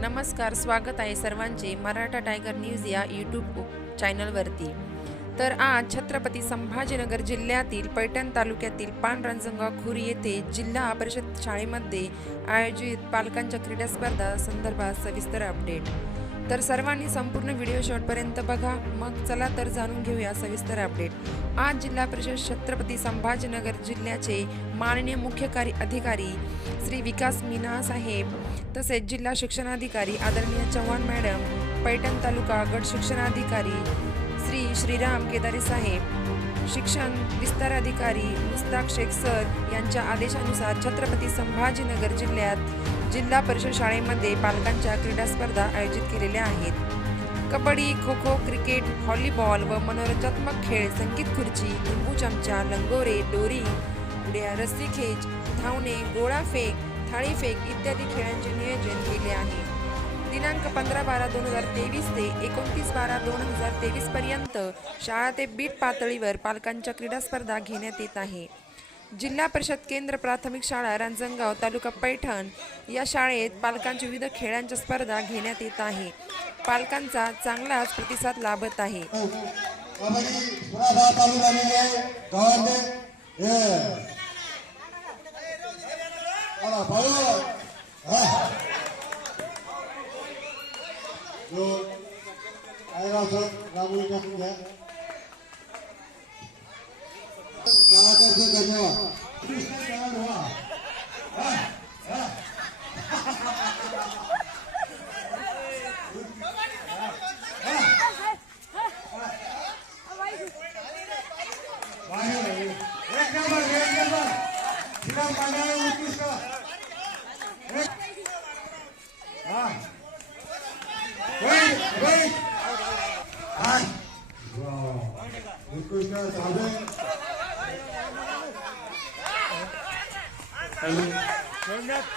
नमस्कार, स्वागत आहे सर्वांचे मराठा टायगर न्यूज या यूट्यूब चॅनलवरती। तर आज छत्रपती संभाजीनगर जिल्ह्यातील पैठण तालुक्यातील पांढरंजनगाव खुरी येथे जिल्हा परिषद शाळेमध्ये आयोजित पालकांच्या क्रीडा स्पर्धा संदर्भात सविस्तर अपडेट। तर सर्वांनी संपूर्ण व्हिडिओ शेवटपर्यंत बघा। मग चला तर जाणून घेऊया सविस्तर अपडेट। आज जिल्हा परिषद छत्रपती संभाजीनगर जिल्ह्याचे माननीय मुख्य कार्यकारी श्री विकास मीना साहेब तसेच जिल्हा शिक्षणाधिकारी आदरणीय चव्हाण मॅडम, पैठण तालुका गट शिक्षणाधिकारी श्री श्रीराम केदारी साहेब, शिक्षण विस्तार अधिकारी मुस्ताक शेख सर यांच्या आदेशानुसार छत्रपती संभाजीनगर जिल्ह्यात जिल्हा परिषद शाळेमध्ये पालकांच्या क्रीडा स्पर्धा आयोजित केलेल्या आहेत। कबड्डी, खो खो, क्रिकेट, व्हॉलीबॉल व मनोरंजनात्मक खेळ, संगीत खुर्ची, लिंबू चमचा, लंगोरे, दोरी उड्या, रस्सी खेच, धावणे, गोळा फेक, थाळी फेक इत्यादी खेळांचे नियोजन केले आहे। दिनांक 15/12/2023 ते 29/12/2023 पर्यंत शाळा ते बीट पातळीवर पालकांच्या क्रीडा स्पर्धा घेण्यात येत आहे। जिल्हा परिषद केंद्र प्राथमिक शाळा रांजणगाव तालुका पैठण या शाळेत पालकांच्या विविध खेळांच्या स्पर्धा घेण्यात येत आहे। पालकांचा चांगलाच प्रतिसाद लाभत आहे।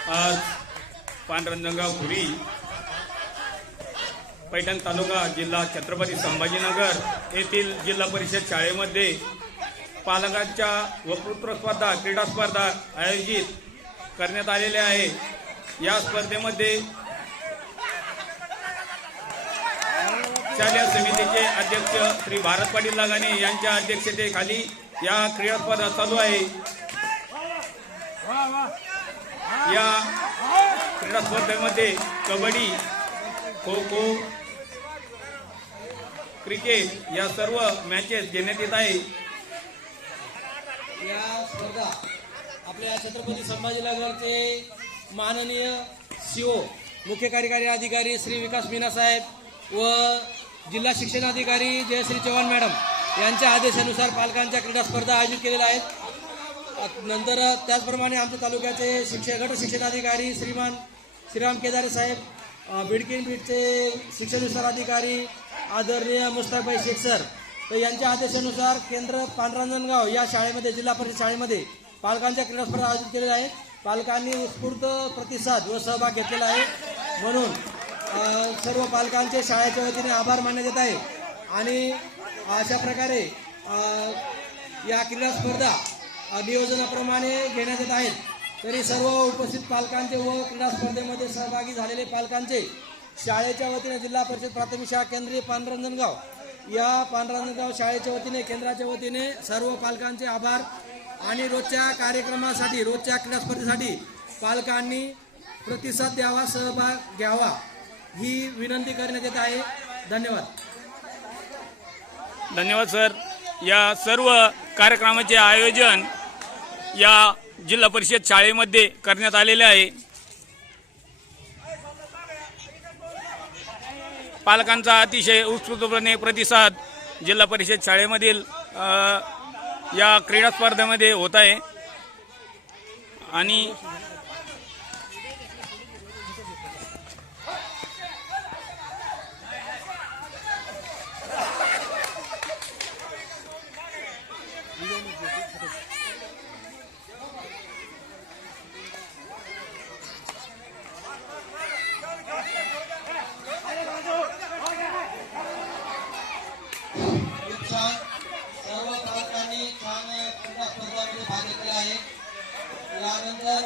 आज पांढरंजनगाव खुरी पैठण तालुका जिल्हा छत्रपती संभाजीनगर येथील जिल्हा परिषद शाळेमध्ये पालकांच्या वक्तृत्व स्पर्धा क्रीडा स्पर्धा आयोजित करण्यात आलेल्या आहे। या स्पर्धेमध्ये शालेय समितीचे अध्यक्ष श्री भारत पाटील लगाने यांच्या अध्यक्षतेखाली या क्रीडा स्पर्धा चालू आहे। या क्रीडा स्पर्धेमध्ये कबड्डी, खो खो, क्रिकेट या सर्व मॅचेस घेण्यात येत आहे। या स्पर्धा आपल्या छत्रपती संभाजीनगरचे माननीय सीओ मुख्य कार्यकारी अधिकारी श्री विकास मीना साहेब व जिल्हा शिक्षणाधिकारी जयश्री चव्हाण मॅडम यांच्या आदेशानुसार पालकांच्या क्रीडा स्पर्धा आयोजित केलेल्या आहेत। नंतर त्याचप्रमाणे आमच्या तालुक्याचे गट शिक्षणाधिकारी श्रीराम केदारे साहेब, बिडकीन बीटचे शिक्षण विस्तार अधिकारी आदरणीय मुस्ताकभाई शेख सर तर यांच्या आदेशानुसार केंद्र पांढरंजनगाव या शाळेमध्ये जिल्हा परिषद शाळेमध्ये पालकांच्या क्रीडा स्पर्धा आयोजित केलेल्या आहेत। पालकांनी उत्स्फूर्त प्रतिसाद व सहभाग घेतलेला आहे, म्हणून सर्व पालकांचे शाळेच्या वतीने आभार मानण्यात येत आहे। आणि अशा प्रकारे या क्रीडा स्पर्धा नियोजनाप्रमाणे घेण्यात येत आहेत। तरी सर्व उपस्थित पालकांचे व क्रीडा स्पर्धेमध्ये सहभागी झालेले पालकांचे शाळेच्या वतीने जिल्हा परिषद प्राथमिक शाळा केंद्रीय पांढरंजनगाव या पांढरंजनगाव शाळेच्या वतीने केंद्राच्या वतीने सर्व पालकांचे आभार। आणि रोजच्या कार्यक्रमासाठी रोजच्या क्रीडा स्पर्धेसाठी पालकांनी प्रतिसाद द्यावा, सहभाग घ्यावा ही विनंती करण्यात येत आहे। धन्यवाद। धन्यवाद सर। या सर्व कार्यक्रमाचे आयोजन या जिल्हा परिषद शाळेमध्ये करण्यात आलेले आहे। पालकांचा अतिशय उत्स्फूर्तपणे प्रतिसाद जिल्हा परिषद शाळेमधील या क्रीडा स्पर्धेमध्ये होत आहे। आणि सर्व पालकांनी छान क्रीडा स्पर्धामध्ये भाग घेतला आहे। यानंतर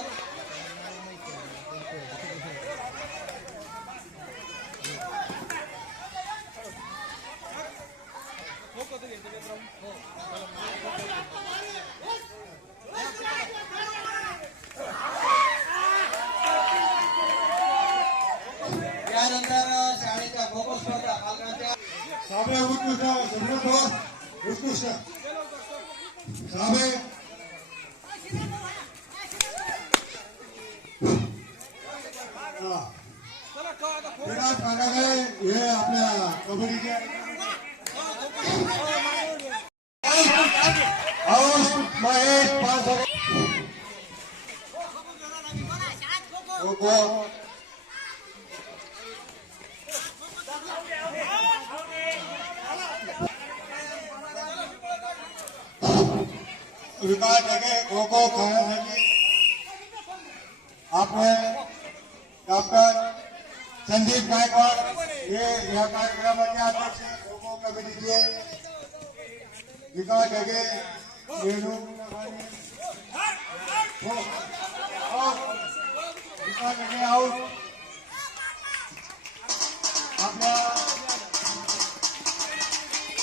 त्यानंतर शाळेच्या खो खो स्पर्धा पालकांच्या साबे उत्कृष्ट समृद्ध उत्कृष्ट साबे विराट कांडागळे हे आपल्या कबड्डीचे हाऊस महेश पाच विकास ढगे खो खो खेळण्यासाठी आपले डॉक्टर संदीप गायकवाड हे या कार्यक्रमाचे अध्यक्ष खो खो कमिटीचे विकास ढगे रेणू विकास ढगे आऊट आपल्या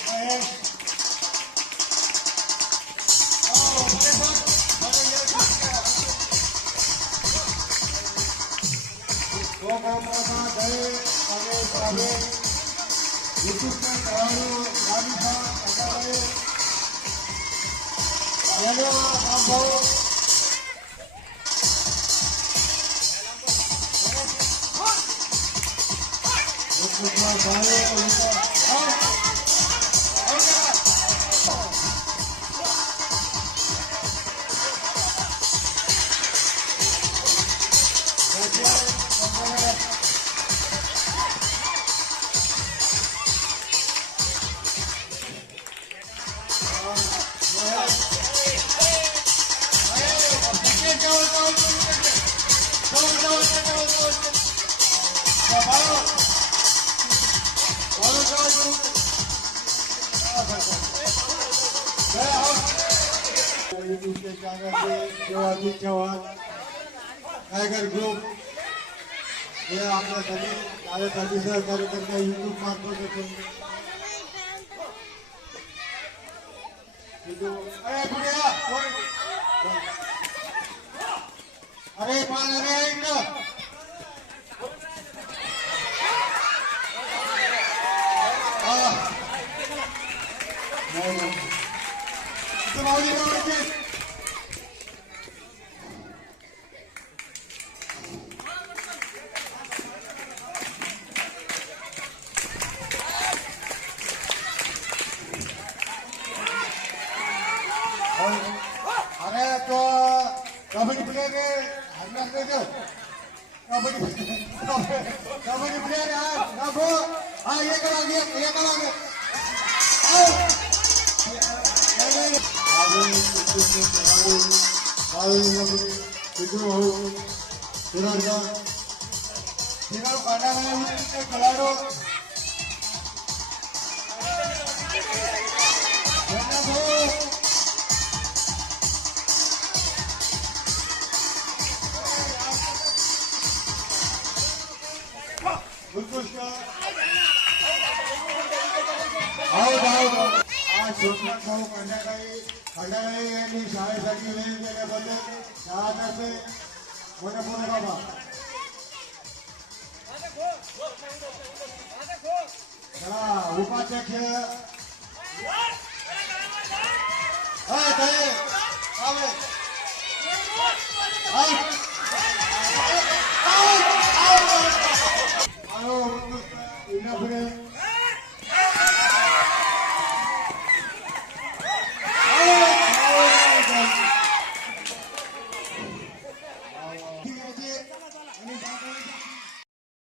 महेश टायगर ग्रुप हे आपल्यासाठी कार्यसाठी सहकार्य करता युट्यूब मार्फत अरे पान अरे इकडं अरे तो कबड्डी प्लेयर हल्ला देतो कबड्डी प्लेयर नको हा एक लागे खेळाडू उत्कृष्ट आज सोमनाथ भाऊ खंडाळी यांनी शाळेसाठी वेळ केल्याबद्दल शाळातर्फे मनपूर्ण बाबा चला उपाध्यक्ष काय